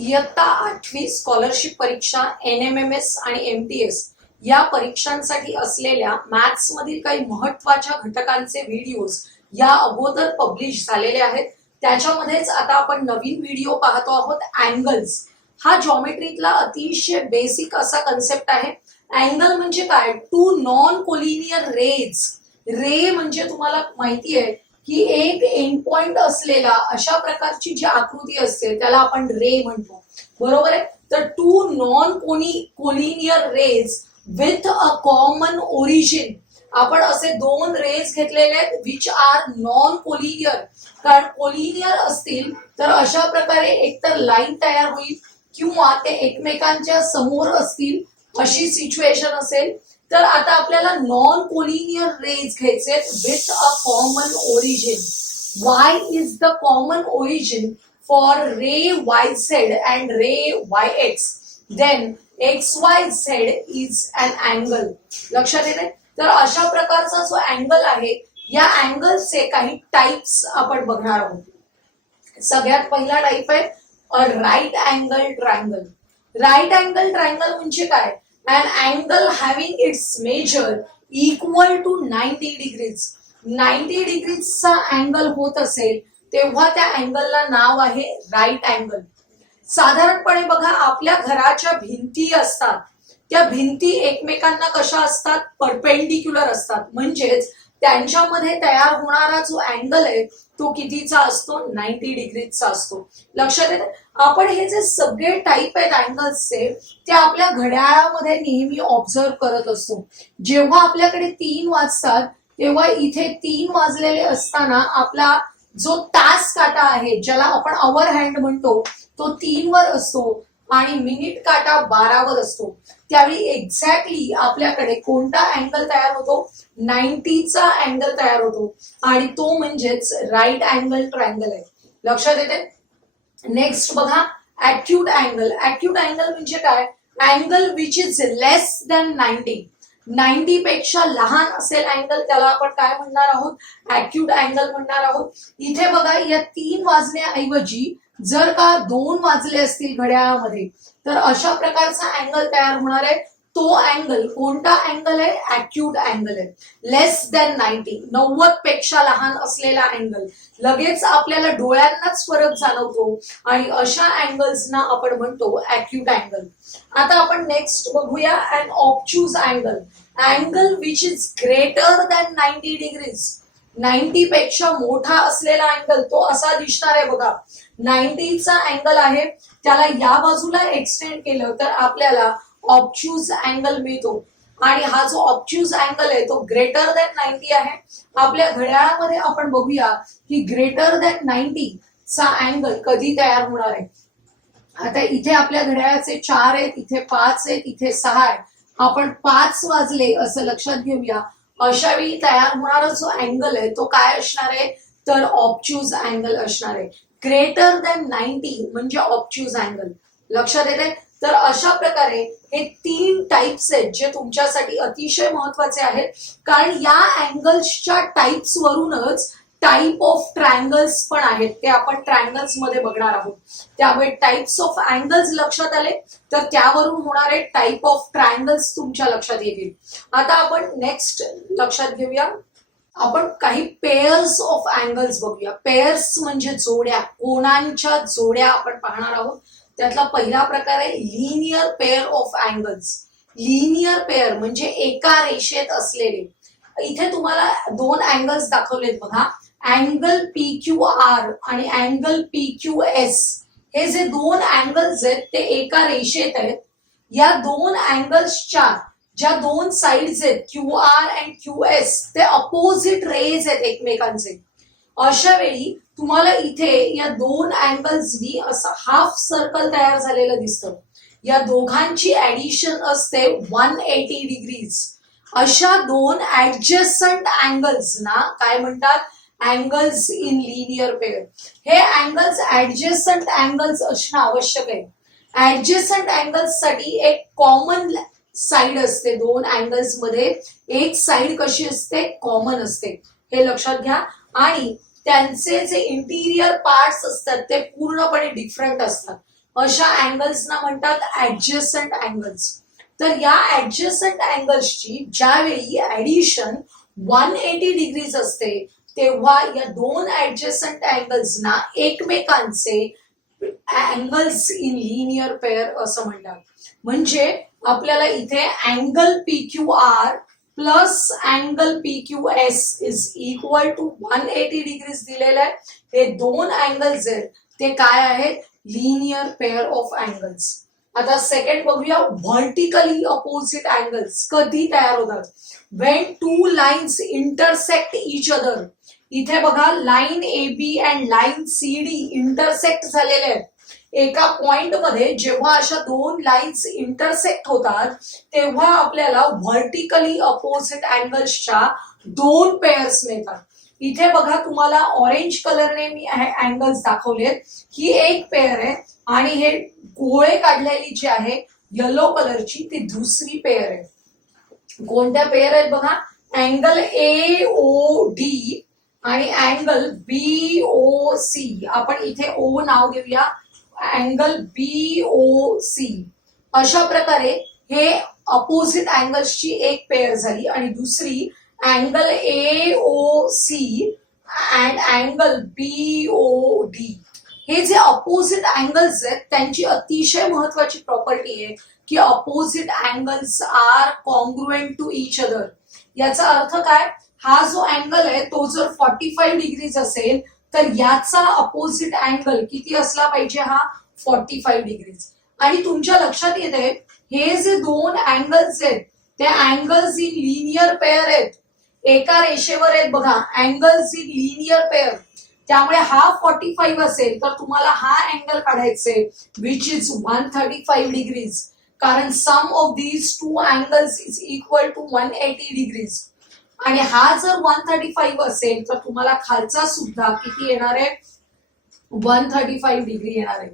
इयत्ता 8वी स्कॉलरशिप परीक्षा NMMS आणि MTS या परीक्षांसाठी असलेल्या मॅथ्स मधील काही महत्त्वाच्या घटकांचे व्हिडिओज या अगोदर पब्लिश झालेले आहेत. त्याच्यामध्येच आता आपण नवीन व्हिडिओ पाहतो आहोत. अँगल्स हा जॉमेट्रीतला अतिशय बेसिक असा कन्सेप्ट आहे. अँगल म्हणजे काय? Two non collinear rays. Ray म्हणजे तुम्हाला माहिती आहे की एक एंड पॉइंट असलेला अशा प्रकारची जी आकृती असते त्याला आपण रे म्हणतो, बरोबर आहे. तर two non collinear rays with a common origin. आपण असे दोन रेज घेतलेले आहेत विच आर नॉन कोलिनियर. कारण कोलिनियर असतील तर अशा प्रकारे एकतर लाईन तयार होईल किंवा ते एकमेकांच्या समोर असतील अशी सिच्युएशन असेल. तर आता आपल्याला नॉन कोलिनियर रेज घ्यायचे with a common origin. Y is the common origin for ray Y Z and ray Y X. Then X Y Z is an angle. लक्षात येते. तर अशा प्रकारचा जो अँगल आहे या अँगलचे काही टाइप्स आपण बघणार आहोत. सगळ्यात पहिला टाइप आहे a right angle triangle. Right angle triangle म्हणजे काय? an angle having its measure equal to 90 degrees. 90 degrees चा अँगल होत असेल तेव्हा त्या अँगलला नाव आहे राईट अँगल. साधारणपणे बघा, आपल्या घराच्या भिंती असतात, त्या भिंती एकमेकांना कशा असतात? परपेंडिक्युलर असतात. म्हणजेच त्यांच्यामध्ये तयार होणारा जो अँगल आहे तो कितीचा असतो? 90 डिग्रीचा असतो. लक्षात येते. आपण हे जे सगळे टाइप आहेत अँगल्सचे ते आपल्या घड्याळामध्ये नेहमी ऑब्झर्व करत असतो. जेव्हा आपल्याकडे 3 वाजतात तेव्हा इथे 3 वाजलेले असताना आपला जो तास काटा आहे ज्याला आपण आवर हँड म्हणतो तो 3 वर असतो आणि मिनिट काटा 12 वर असतो. त्यावेळी एक्झॅक्टली आपल्याकडे कोणता अँगल तयार होतो? 90चा अँगल तयार होतो आणि तो म्हणजेच राईट अँगल ट्रायंगल आहे. लक्षात येते. नेक्स्ट बघा, ॲक्यूट अँगल. ॲक्यूट अँगल म्हणजे काय? Angle which is less than 90. 90 पेक्षा लहान असेल अँगल त्याला आपण काय म्हणणार आहोत? ॲक्यूट अँगल म्हणणार आहोत. इथे बघा, या 3 वाजण्याऐवजी जर का 2 वाजले असतील घड्याळामध्ये तर अशा प्रकारचा अँगल तयार होणार आहे. तो अँगल कोणता अँगल आहे? ॲक्यूट अँगल आहे. लेस दॅन 90, 90 पेक्षा लहान असलेला अँगल. लगेच आपल्याला डोळ्यांनाच फरक जाणवतो आणि अशा अँगल्सना आपण म्हणतो ॲक्यूट अँगल. आता आपण नेक्स्ट बघूया an obtuse angle. Angle which is greater than 90 degrees. 90 पेक्षा मोठा असलेला अँगल तो असा दिसणार आहे बघा. 90चा अँगल आहे त्याला या बाजूला एक्सटेंड केलं तर आपल्याला ऑब्च्यूज अँगल मिळतो आणि हा जो ऑब्च्यूज अँगल आहे तो ग्रेटर दॅन 90 आहे. आपल्या घड्याळामध्ये आपण बघूया की ग्रेटर दॅन 90 चा अँगल कधी तयार होणार आहे. आता इथे आपल्या घड्याळाचे 4 आहेत, इथे 5 आहेत, इथे 6 आहे. आपण 5 वाजले असं लक्षात घेऊया. अशा वेळी तयार होणारा जो अँगल आहे तो काय असणार आहे? तर ऑब्च्यूज अँगल असणार आहे. ग्रेटर दॅन 90 म्हणजे ऑब्च्यूज अँगल. लक्षात येते. तर अशा प्रकारे हे 3 टाइप्स आहेत जे तुमच्यासाठी अतिशय महत्वाचे आहेत. कारण या अँगल्सच्या टाइप्स वरूनच टाइप ऑफ ट्रायंगल्स पण आहेत, ते आपण ट्रायंगल्स मध्ये बघणार आहोत. त्यामुळे टाइप्स ऑफ अँगल्स लक्षात आले तर त्यावरून होणारे टाइप ऑफ ट्रायंगल्स तुमच्या लक्षात येतील. आता आपण नेक्स्ट लक्षात घेऊया. आपण काही पेयर्स ऑफ अँगल्स बघूया. पेयर्स म्हणजे जोड्या, कोणांच्या जोड्या आपण पाहणार आहोत. त्यातला पहिला प्रकार आहे linear pair of angles. Linear pair म्हणजे एका रेषेत असलेले. इथे तुम्हाला 2 अँगल्स दाखवलेत बघा. अँगल PQR आणि अँगल PQS. हे जे 2 अँगल्स आहेत ते एका रेषेत आहेत. या 2 अँगल्सच्या ज्या 2 साइड्स आहेत QR अँड QS ते अपोजिट रेज आहेत एकमेकांचे. अशा वेळी तुम्हाला इथे या 2 अँगल्सनी असं हाफ सर्कल तयार झालेलं दिसतं. या दोघांची ऍडिशन असते 180 डिग्रीज. अशा 2 ऍडजस्टंट अँगल्सना काय म्हणतात? Angles in linear pair. हे अँगल्स ऍडजस्टंट अँगल्स असणं आवश्यक आहे. ऍडजस्टंट अँगल्स साठी एक कॉमन साइड असते. 2 अँगल्स मध्ये एक साइड कशी असते? कॉमन असते. हे लक्षात घ्या. आणि त्यांचे जे इंटिरियर पार्ट्स असतात ते पूर्णपणे डिफरंट असतात. अशा अँगल्सना म्हणतात ऍडजस्टंट अँगल्स. तर या ऍडजस्टंट अँगल्सची ज्यावेळी ऍडिशन 180 डिग्रीज असते तेव्हा या दोन ऍडजस्टंट अँगल्सना एकमेकांचे अँगल्स इन लिनियर पेअर असं म्हणतात. म्हणजे आपल्याला इथे angle PQR plus angle PQS is equal to 180 degrees दिलेलं आहे. हे दोन अँगल्स आहेत ते काय आहेत? Linear pair of angles. आता सेकंड बघूया, व्हर्टिकली अपोजिट अँगल्स कधी तयार होतात? When two lines intersect each other. इथे बघा line AB and line CD intersect झालेले आहेत. एका पॉइंट मध्ये जेव्हा अशा दोन लाईन्स इंटरसेक्ट होतात तेव्हा आपल्याला व्हर्टिकली अपोजिट अँगल्सच्या दोन पेअर्स मिळतात. इथे बघा तुम्हाला ऑरेंज कलरने मी अँगल्स दाखवलेत. ही एक पेअर आहे आणि हे गोळे काढलेली जी आहे येलो कलरची ती दुसरी पेअर आहे. कोणत्या पेअर आहेत बघा? अँगल AOD आणि अँगल BOC. आपण इथे O नाव देऊया, अँगल BOC. अशा प्रकारे हे अपोजिट अँगल्सची एक पेअर झाली आणि दुसरी angle AOC and angle BOD. हे जे अपोजिट अँगल्स आहेत त्यांची अतिशय महत्वाची प्रॉपर्टी आहे की opposite angles are congruent to each other. याचा अर्थ काय? हा जो अँगल आहे तो जर 45 डिग्रीज असेल तर याचा अपोजिट अँगल किती असला पाहिजे? हा 45 डिग्रीज. आणि तुमच्या लक्षात येते हे जे दोन अँगल्स आहेत ते अँगल्स इन लिनियर पेअर आहेत, एका रेषेवर आहेत बघा, अँगल्स इन लिनियर पेअर. त्यामुळे हा 45 असेल तर तुम्हाला हा अँगल काढायचे विच इज 135 डिग्रीज, कारण sum of these two angles is equal to 180 degrees. आणि हा जर 135 असेल तर तुम्हाला खालचा सुद्धा किती येणार आहे? 135 डिग्री येणार आहे.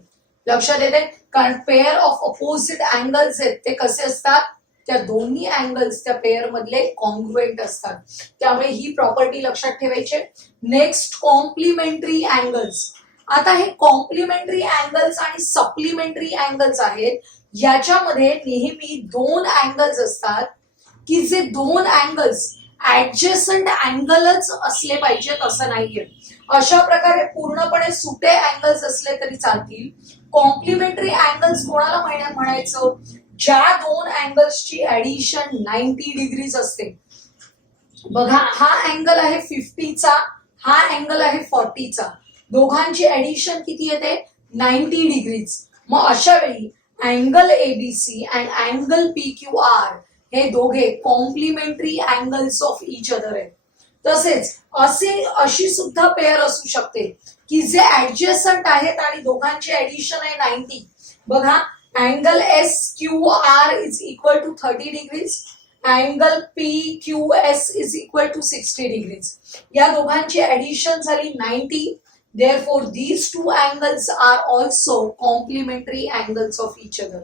लक्षात येते? कारण पेअर ऑफ अपोजिट अँगल्स आहेत ते कसे असतात? त्या दोन्ही अँगल्स त्या पेअर मधले कॉन्ग्रुएंट असतात. त्यामुळे ही प्रॉपर्टी लक्षात ठेवायची. Next, complementary angles. आता हे कॉम्प्लिमेंटरी अँगल्स आणि सप्लिमेंटरी अँगल्स आहेत. याच्यामध्ये नेहमी दोन अँगल्स असतात की जे दोन अँगल्स ऍडजस्टंट अँगलच असले पाहिजेत असं नाहीये. अशा प्रकारे पूर्णपणे सुटे अँगल्स असले तरी चालतील. कॉम्प्लिमेंटरी अँगल्स कोणाला म्हणायचं? ज्या दोन अँगल्सची ऍडिशन 90 डिग्रीज असते. बघा हा अँगल आहे 50चा, हा अँगल आहे 40चा. दोघांची ऍडिशन किती येते? 90 डिग्रीज. मग अशा वेळी angle ABC and angle PQR हे दोघे complementary angles of each other आहेत. तसेच अशी सुद्धा पेअर असू शकते की जे ऍडजस्टंट आहेत आणि दोघांची ऍडिशन आहे 90. बघा angle SQR is equal to 30 degrees, angle PQS is equal to 60 degrees. या दोघांची ऍडिशन झाली 90. Therefore, these two angles are also complementary angles of each other.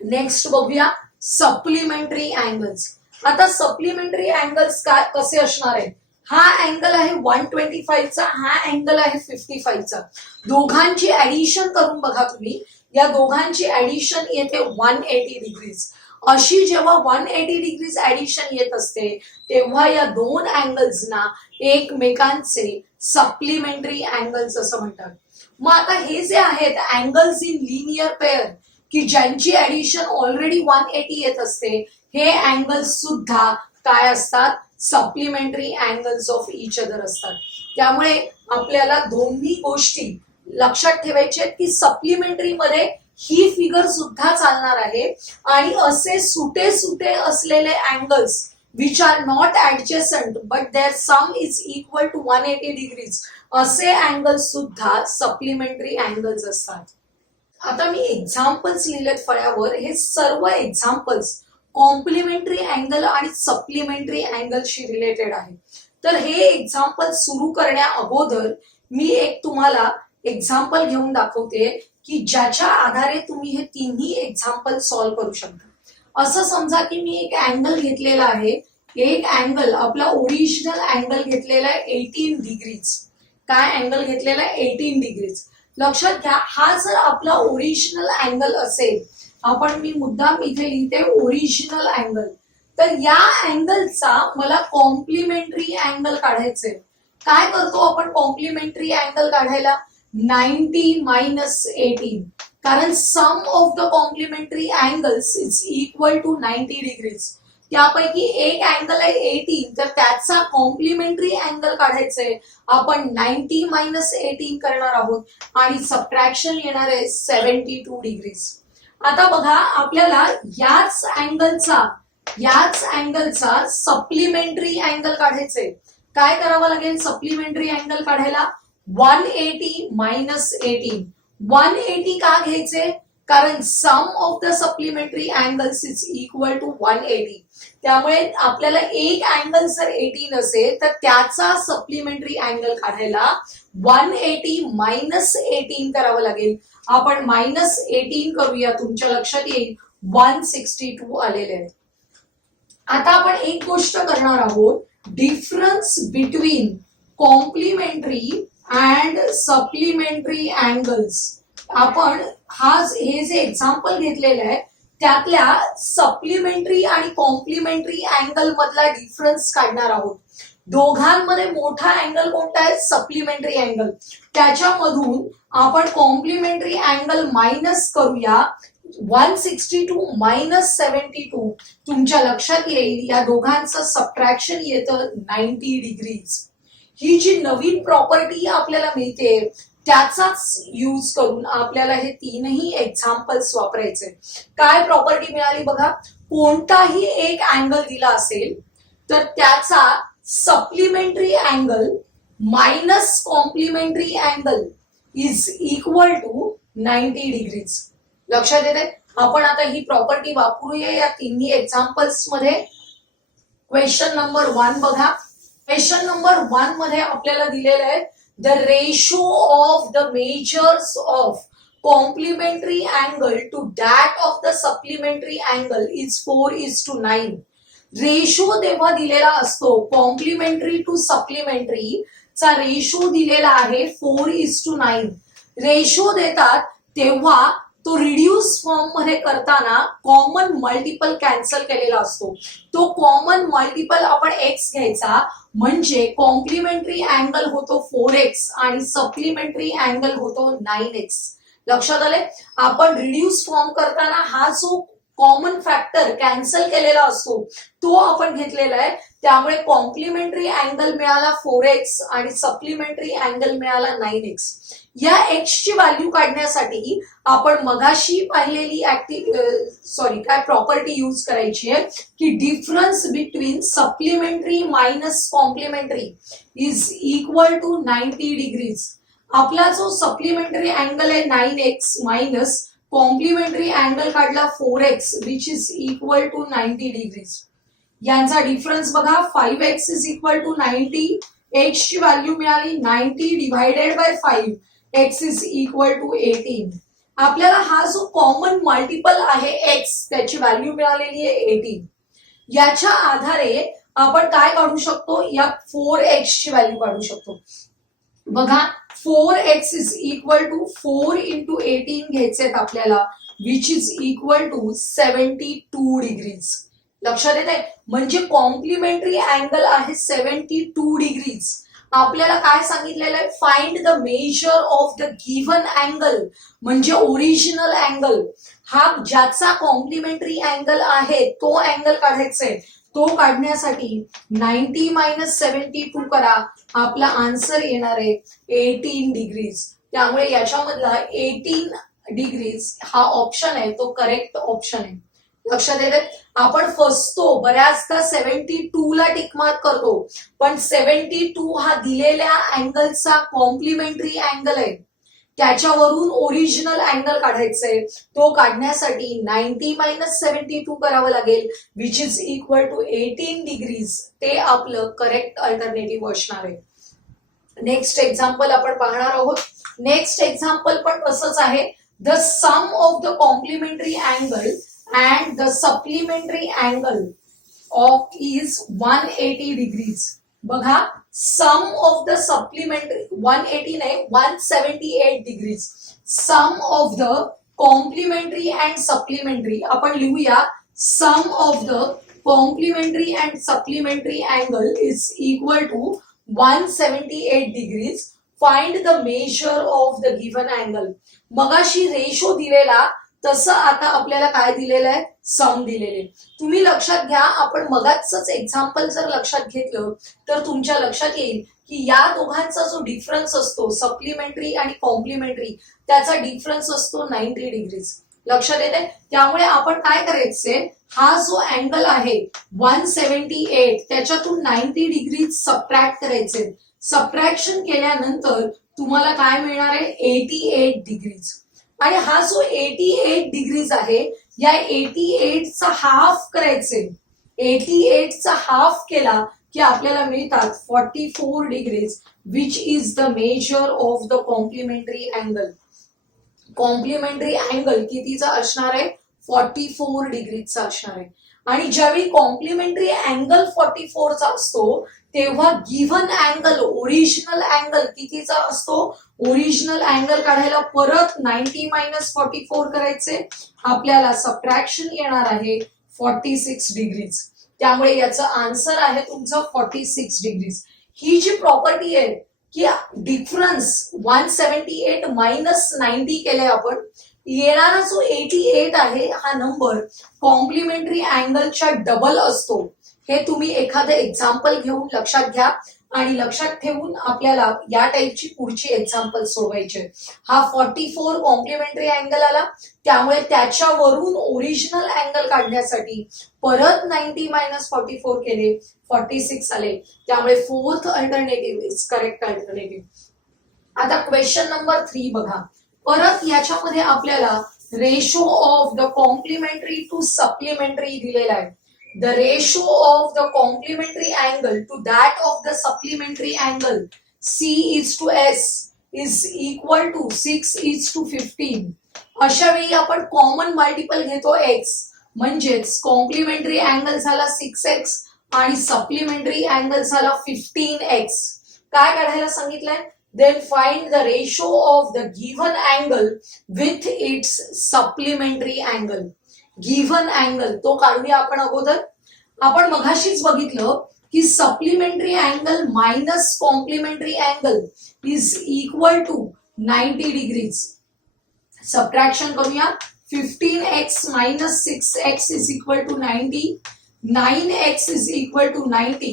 Next बघूया सप्लिमेंटरी अँगल्स. आता सप्लिमेंटरी अँगल्स कसे असणार आहेत? हा अँगल आहे 125चा, हा अँगल आहे 55चा. दोघांची ऍडिशन करून बघा तुम्ही, या दोघांची ऍडिशन येते 180 डिग्रीज. अशी जेव्हा 180 डिग्रीज ऍडिशन येत असते तेव्हा या दोन अँगल्सना एकमेकांचे सप्लिमेंटरी अँगल्स असं म्हणतात. मग आता हे जे आहेत अँगल्स इन लिनियर पेअर की ज्यांची ऍडिशन ऑलरेडी 180 येत असते, हे अँगल्स सुद्धा काय असतात? Supplementary angles of each other असतात. त्यामुळे आपल्याला दोन्ही गोष्टी लक्षात ठेवायच्या आहेत की सप्लिमेंटरी मध्ये ही फिगर सुद्धा चालणार आहे आणि असे सुटे सुटे असलेले angles which are not adjacent but their sum is equal to 180 degrees असे अँगल्स सुद्धा सप्लिमेंटरी अँगल्स असतात. आता मी एक्झाम्पल्स लिहिलेत फळ्यावर. हे सर्व एक्झाम्पल्स कॉम्प्लिमेंटरी अँगल आणि सप्लिमेंटरी अँगलशी रिलेटेड आहे. तर हे एक्झाम्पल सुरू करण्या अगोदर मी एक तुम्हाला एक्झाम्पल घेऊन दाखवते की ज्याच्या आधारे तुम्ही हे तिन्ही एक्झाम्पल सॉल्व्ह करू शकता. असं समजा की मी एक अँगल घेतलेला आहे. एक अँगल आपला ओरिजिनल अँगल घेतलेला आहे 18 डिग्रीज. काय अँगल घेतलेला आहे? 18 डिग्रीज. लक्षात घ्या, हा जर आपला ओरिजिनल अँगल असेल, आपण मी मुद्दाम इथे लिहिते ओरिजिनल अँगल, तर या अँगलचा मला कॉम्प्लिमेंटरी अँगल काढायचंय. काय करतो आपण कॉम्प्लिमेंटरी अँगल काढायला? 90 मायनस 18, कारण sum of the complementary angles is equal to 90 degrees. त्यापैकी एक अँगल आहे 18, तर त्याचा कॉम्प्लिमेंटरी अँगल काढायचंय. आपण 90 मायनस 18 करणार आहोत आणि सबट्रॅक्शन येणार आहे 72 डिग्रीज. आता बघा, आपल्याला याच अँगलचा सप्लिमेंटरी अँगल काढायचंय. काय करावं लागेल सप्लिमेंटरी अँगल काढायला? 180 मायनस 18. 180 का घ्यायचे? कारण sum of the supplementary angles is equal to 180. त्यामुळे आपल्याला एक अँगल जर 18 असेल तर त्याचा सप्लिमेंटरी अँगल काढायला 180 मायनस 18 करावं लागेल. आपण मायनस 18 करूया, तुमच्या लक्षात येईल 162 आलेले आहेत. आता आपण एक गोष्ट करणार आहोत, difference between complementary and supplementary angles. आपण हे जे एक्झाम्पल घेतलेलं आहे त्यातल्या सप्लिमेंटरी आणि कॉम्प्लिमेंटरी अँगल मधला डिफरन्स काढणार आहोत. दोघांमध्ये मोठा अँगल कोणता आहे? Supplementary angle. त्याच्यामधून आपण कॉम्प्लिमेंटरी अँगल मायनस करूया. 162 मायनस 72, तुमच्या लक्षात येईल या दोघांचं सबट्रॅक्शन येतं 90 डिग्रीज. ही जी नवीन प्रॉपर्टी आपल्याला मिळते त्याचाच यूज करून आपल्याला हे तीनही एक्झाम्पल्स वापरायचे. काय प्रॉपर्टी मिळाली बघा, कोणताही एक अँगल दिला असेल तर त्याचा supplementary angle minus complementary angle is equal to 90 degrees. लक्षात येते? आपण आता ही प्रॉपर्टी वापरूया या तिन्ही एक्झाम्पल्स मध्ये. क्वेश्चन नंबर 1 बघा. क्वेश्चन नंबर 1 मध्ये आपल्याला दिलेलं आहे the ratio of the measures of complementary angle to that of the supplementary angle is 4:9. Ratio तेव्हा दिलेला असतो, कॉम्प्लिमेंटरी टू सप्लिमेंटरी चा रेशो दिलेला आहे 4:9. रेशो देतात तेव्हा तो रिड्यूस फॉर्म मध्ये करताना कॉमन मल्टिपल कॅन्सल केलेला असतो. तो कॉमन मल्टिपल आपण एक्स घ्यायचा, म्हणजे कॉम्प्लिमेंटरी अँगल होतो 4x आणि सप्लिमेंटरी अँगल होतो 9x. लक्षात आले? आपण रिड्यूस फॉर्म करताना हा जो कॉमन फॅक्टर कॅन्सल केलेला असतो तो आपण घेतलेला आहे. त्यामुळे कॉम्प्लिमेंटरी अँगल मिळाला 4x आणि सप्लिमेंटरी अँगल मिळाला 9x. या x ची व्हॅल्यू काढण्यासाठी आपण मगाशी पाहिलेली काय प्रॉपर्टी यूज करायची आहे की difference between supplementary minus complementary is equal to 90 degrees. आपला जो सप्लिमेंटरी अँगल आहे 9x मायनस कॉम्प्लिमेंटरी अँगल काढला 4x which is equal to 90 degrees. यांचा डिफरन्स बघा, 5x is equal to 90. x ची व्हॅल्यू मिळाली 90 divided by 5, x is equal to 18. आपल्याला हा जो कॉमन मल्टिपल आहे x त्याची व्हॅल्यू मिळालेली आहे 18. याच्या आधारे आपण काय काढू शकतो? या 4x ची व्हॅल्यू काढू शकतो. बघा, 4x is equal to 4 into 18 घ्यायचे आपल्याला, which is equal to 72 degrees. लक्षात येत आहे? म्हणजे कॉम्प्लिमेंटरी अँगल आहे 72 डिग्रीज. आपल्याला काय सांगितलेलं आहे? Find the measure of the given angle, म्हणजे ओरिजिनल अँगल. हा ज्याचा कॉम्प्लिमेंटरी अँगल आहे तो अँगल काढायचा आहे. तो काढण्यासाठी 90 मायनस 72 करा, आपला आन्सर येणार आहे 18 डिग्रीज. त्यामुळे याच्यामधला 18 डिग्रीज हा ऑप्शन आहे तो करेक्ट ऑप्शन आहे. लक्षात येते? आपण फसतो बऱ्याचदा 72 ला टिक मार्क करतो, पण 72 हा दिलेल्या अँगलचा कॉम्प्लिमेंटरी अँगल आहे. त्याच्यावरून ओरिजिनल अँगल काढायचंय. तो काढण्यासाठी 90 मायनस 72 करावं लागेल, which is equal to 18 degrees. ते आपलं करेक्ट अल्टरनेटिव्ह असणार आहे. नेक्स्ट एक्झाम्पल आपण पाहणार आहोत. नेक्स्ट एक्झाम्पल पण तसंच आहे. The sum of the complementary angle and the supplementary angle of is 180 degrees. बघा, सम ऑफ द सप्लिमेंटरी 180 नाही 178 degrees, sum of the complementary and supplementary आपण लिहूया, sum of the complementary and supplementary angle is equal to 178 degrees. Find the measure of the given angle. मगाशी ratio दिलेला तसं आता आपल्याला काय दिलेलं आहे, सम दिलेले. तुम्ही लक्षात घ्या, आपण मगाचच एक्झाम्पल जर लक्षात घेतलं तर तुमच्या लक्षात येईल की या दोघांचा जो डिफरन्स असतो सप्लिमेंटरी आणि कॉम्प्लिमेंटरी, त्याचा डिफरन्स असतो 90 डिग्रीज. लक्षात येते. त्यामुळे आपण काय करायचंय, हा जो अँगल आहे 178 त्याच्यातून 90 डिग्रीज सबट्रॅक्ट करायचे. सबट्रॅक्शन केल्यानंतर तुम्हाला काय मिळणार आहे, 88 डिग्रीज. आणि हा जो 88 डिग्रीज आहे, या 88 चा हाफ करायचे. 88 चा हाफ केला की आपल्याला मिळतात 44 डिग्रीज, which is the measure of the complementary angle. Complementary angle कितीचा असणार आहे, 44 डिग्रीजचा असणार आहे. आणि ज्यावेळी कॉम्प्लिमेंटरी अँगल 44 चा असतो तेव्हा गिव्हन अँगल, ओरिजिनल अँगल कितीचा असतो, ओरिजिनल अँगल काढायला परत 90 मायनस 44 करायचे, आपल्याला सबट्रॅक्शन येणार आहे 46 डिग्रीज. त्यामुळे याचं आन्सर आहे तुमचं 46 डिग्रीज. ही जी प्रॉपर्टी आहे की डिफरन्स 178 मायनस 90 केले आपण, येणारा जो 88 आहे हा नंबर कॉम्प्लिमेंटरी अँगलच्या डबल असतो. हे तुम्ही एखादं एक्झाम्पल घेऊन लक्षात घ्या आणि लक्षात ठेवून आपल्याला या टाईपची पुढची एक्झाम्पल सोडवायचे. हा 44 कॉम्प्लिमेंटरी अँगल आला, त्यामुळे त्याच्यावरून ओरिजिनल अँगल काढण्यासाठी परत 90 मायनस 44 केले, 46 आले. त्यामुळे fourth alternative is correct alternative. आता क्वेश्चन नंबर 3 बघा. परत याच्यामध्ये आपल्याला ratio of the complementary to supplementary दिलेला आहे. The ratio of the complementary angle to that of the supplementary angle, C is to S, is equal to 6 is to 15. अशा वेळी आपण कॉमन मल्टिपल घेतो x, म्हणजेच कॉम्प्लिमेंटरी अँगल झाला 6x आणि supplementary angle झाला 15x. काय काढायला सांगितलंय, then find the ratio of the given angle with its supplementary angle. Given angle तो काढूया आपण अगोदर. आपण मघाशीच बघितलं की supplementary angle minus complementary angle is equal to 90 degrees. Subtraction करूया. 15x minus 6x is equal to 90, 9x is equal to 90.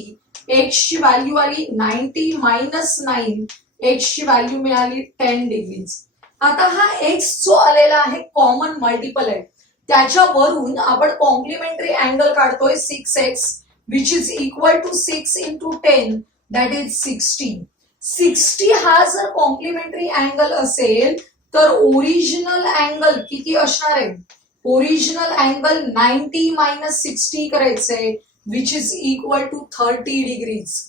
x ची व्हॅल्यू आली 90 मायनस 9, x ची व्हॅल्यू मिळाली 10 डिग्रीज. आता हा x जो आलेला आहे कॉमन मल्टिपल आहे, त्याच्यावरून आपण कॉम्प्लिमेंटरी अँगल काढतोय 6x, which is equal to 6 into 10, that is 60. 60 हा जर कॉम्प्लिमेंटरी अँगल असेल तर ओरिजिनल अँगल किती असणार आहे, ओरिजिनल अँगल 90 मायनस 60 करायचंय, which is equal to 30 degrees.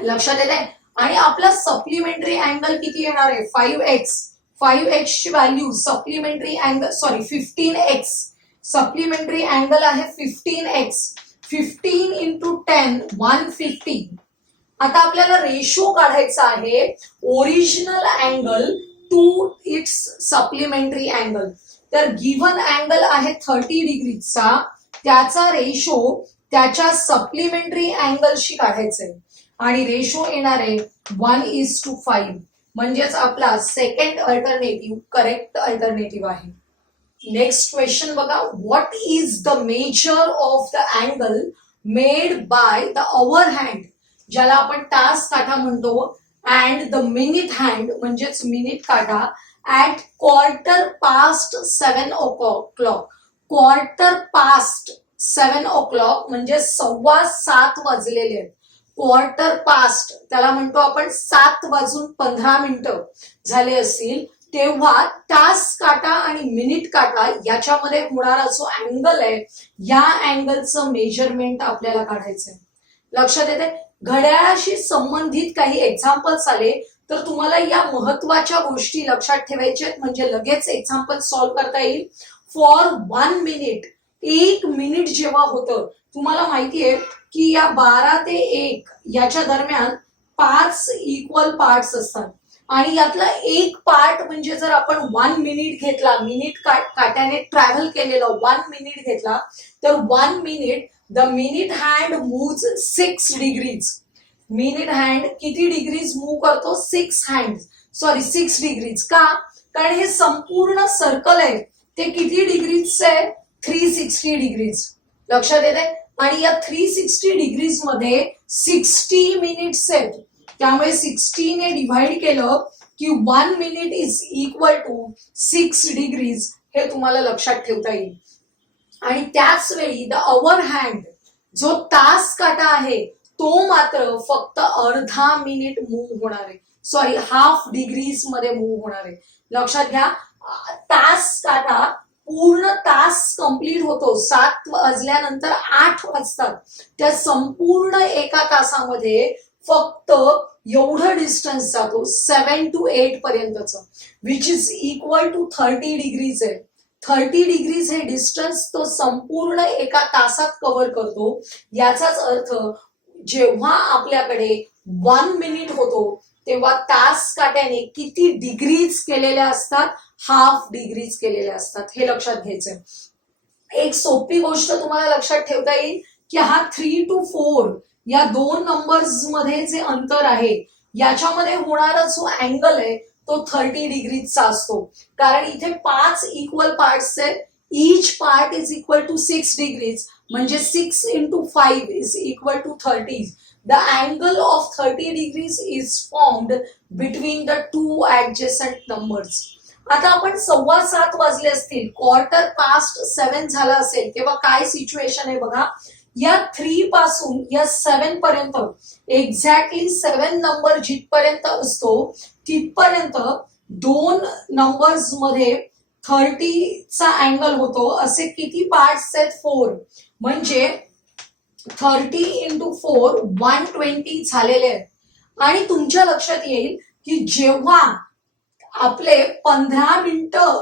लक्षात येत आहे. आणि आपला सप्लिमेंटरी अँगल किती येणार आहे, 5x. 5x ची value supplementary angle 15x, supplementary angle आहे 15x. 15 इंटू 10 150. आता आपल्याला रेशो काढायचा आहे original angle to its supplementary angle. तर गिव्हन अँगल आहे 30 डिग्रीचा, त्याचा रेशो त्याच्या सप्लिमेंटरी अँगलशी काढायचा आहे आणि रेशो येणार आहे 1:5. म्हणजेच आपला सेकंड अल्टरनेटिव्ह करेक्ट अल्टरनेटिव्ह आहे. नेक्स्ट क्वेश्चन बघा. What is the measure of the angle made by the our hand, ज्याला आपण तास काटा म्हणतो, अँड द मिनिट हँड म्हणजेच मिनिट काटा, ऍट 7:15 7:15 म्हणजे 7:15 वाजलेले आहेत. 7:15 त्याला म्हणतो आपण 7:15 झाले असतील तेव्हा तास काटा आणि मिनिट काटा याच्यामध्ये होणारा जो अँगल आहे या अँगलचं मेजरमेंट आपल्याला काढायचंय. लक्षात येते. घड्याळाशी संबंधित काही एक्झाम्पल्स आले तर तुम्हाला या महत्वाच्या गोष्टी लक्षात ठेवायच्या आहेत, म्हणजे लगेच एक्झाम्पल सॉल्व्ह करता येईल. फॉर 1 मिनिट, 1 मिनिट जेव्हा होतं तुम्हाला माहितीये की या 12 ते 1 याच्या दरम्यान 5 इक्वल पार्ट्स असतात आणि यातला एक पार्ट म्हणजे जर आपण 1 मिनिट घेतला, मिनिट काट्याने ट्रॅव्हल केलेला 1 मिनिट घेतला, तर 1 minute the minute hand moves 6 degrees. Minute hand किती डिग्रीज मूव्ह करतो? 6 डिग्रीज. का? कारण हे संपूर्ण सर्कल आहे ते किती डिग्रीजचे आहे? 360 डिग्रीज. लक्षात येते? आणि या 360 डिग्रीज मध्ये 60 मिनिट्स आहेत, त्यामुळे 60 ने डिव्हाइड केलं की 1 minute is equal to 6 degrees. हे तुम्हाला लक्षात ठेवता येईल. आणि त्याच वेळी द अवर हँड जो तास काटा आहे तो मात्र फक्त अर्धा मिनिट मूव्ह होणार आहे, सॉरी हाफ डिग्रीज मध्ये मूव्ह होणार आहे. लक्षात घ्या, तास काटा पूर्ण तास कंप्लीट होतो, 7 वाजल्यानंतर 8 वाजतात. त्या संपूर्ण एका तासामध्ये फक्त एवढं डिस्टन्स जातो 7 to 8 पर्यंतचं, which is equal to 30 degrees आहे. 30 डिग्रीज हे डिस्टन्स तो संपूर्ण एका तासात कव्हर करतो. याचाच अर्थ जेव्हा आपल्याकडे 1 मिनिट होतो तेव्हा तास काट्याने किती डिग्रीज केलेल्या असतात? हाफ डिग्रीज केलेल्या असतात. हे लक्षात घ्यायचंय. एक सोपी गोष्ट तुम्हाला लक्षात ठेवता येईल की हा 3 to 4 या दोन नंबर्स मध्ये जे अंतर आहे याच्यामध्ये होणारा जो अँगल आहे तो 30 डिग्रीजचा असतो. कारण इथे 5 इक्वल पार्ट्स आहेत, each part is equal to 6 degrees, म्हणजे 6 into 5 is equal to 30. The angle of 30 degrees is formed between the two adjacent numbers. आता आपण 7:15 वाजले असतील, 7:15 झाला असेल, तेव्हा काय सिच्युएशन आहे बघा. या 3 पासून या 7 पर्यंत एक्झॅक्टली 7 नंबर जिथपर्यंत असतो तिथपर्यंत दोन नंबर्स मध्ये 30चा अँगल होतो. असे किती पार्ट्स आहेत? 4. म्हणजे 30 into 4 120 झालेले आहेत. आणि तुमच्या लक्षात येईल की जेव्हा आपले 15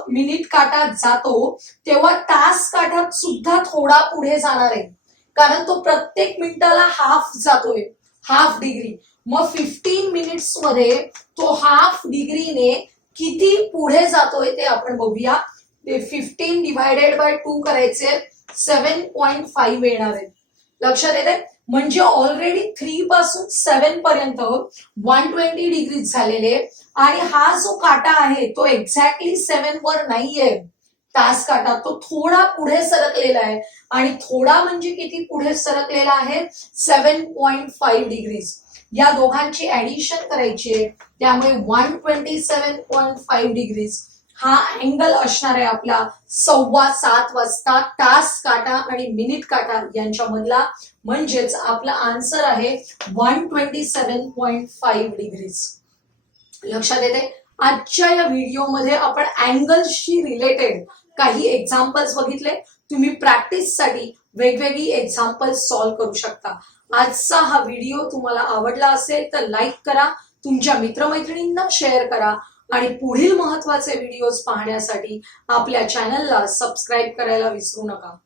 मिनिट काटात जातो तेव्हा तास काटात सुद्धा थोडा पुढे जाणार आहे, कारण तो प्रत्येक मिनिटाला हाफ जातोय, हाफ डिग्री. मग 15 मिनिट्स मध्ये तो हाफ डिग्रीने किती पुढे जातोय ते आपण बघूया. 15 डिवायडेड बाय 2 करायचे, 7.5 येणार आहे. लक्षात येते? म्हणजे ऑलरेडी 3 पासून 7 पर्यंत 120 डिग्रीज झालेले. आणि हा जो काटा आहे तो एक्झॅक्टली 7 वर नाहीये, तास काटा तो थोडा पुढे सरकलेला आहे. आणि थोडा म्हणजे किती पुढे सरकलेला आहे? 7.5 डिग्रीज. या दोघांची ऍडिशन करायची आहे, त्यामुळे 127.5 डिग्रीज हा अँगल असणार आहे आपला 7:15 वाजता तास काटा आणि मिनिट काटा यांच्या मधला. म्हणजेच आपला आन्सर आहे 127.5 डिग्रीज. लक्षात येते? आजच्या या व्हिडिओमध्ये आपण अँगल्सशी रिलेटेड काही एक्झाम्पल्स बघितले. तुम्ही प्रॅक्टिससाठी वेगवेगळी एक्झाम्पल्स सॉल्व्ह करू शकता. आजचा हा व्हिडिओ तुम्हाला आवडला असेल तर लाईक करा, तुमच्या मित्रमैत्रिणींना शेअर करा आणि पुढील महत्त्वाचे व्हिडिओज पाहण्यासाठी आपल्या चॅनलला सबस्क्राईब करायला विसरू नका.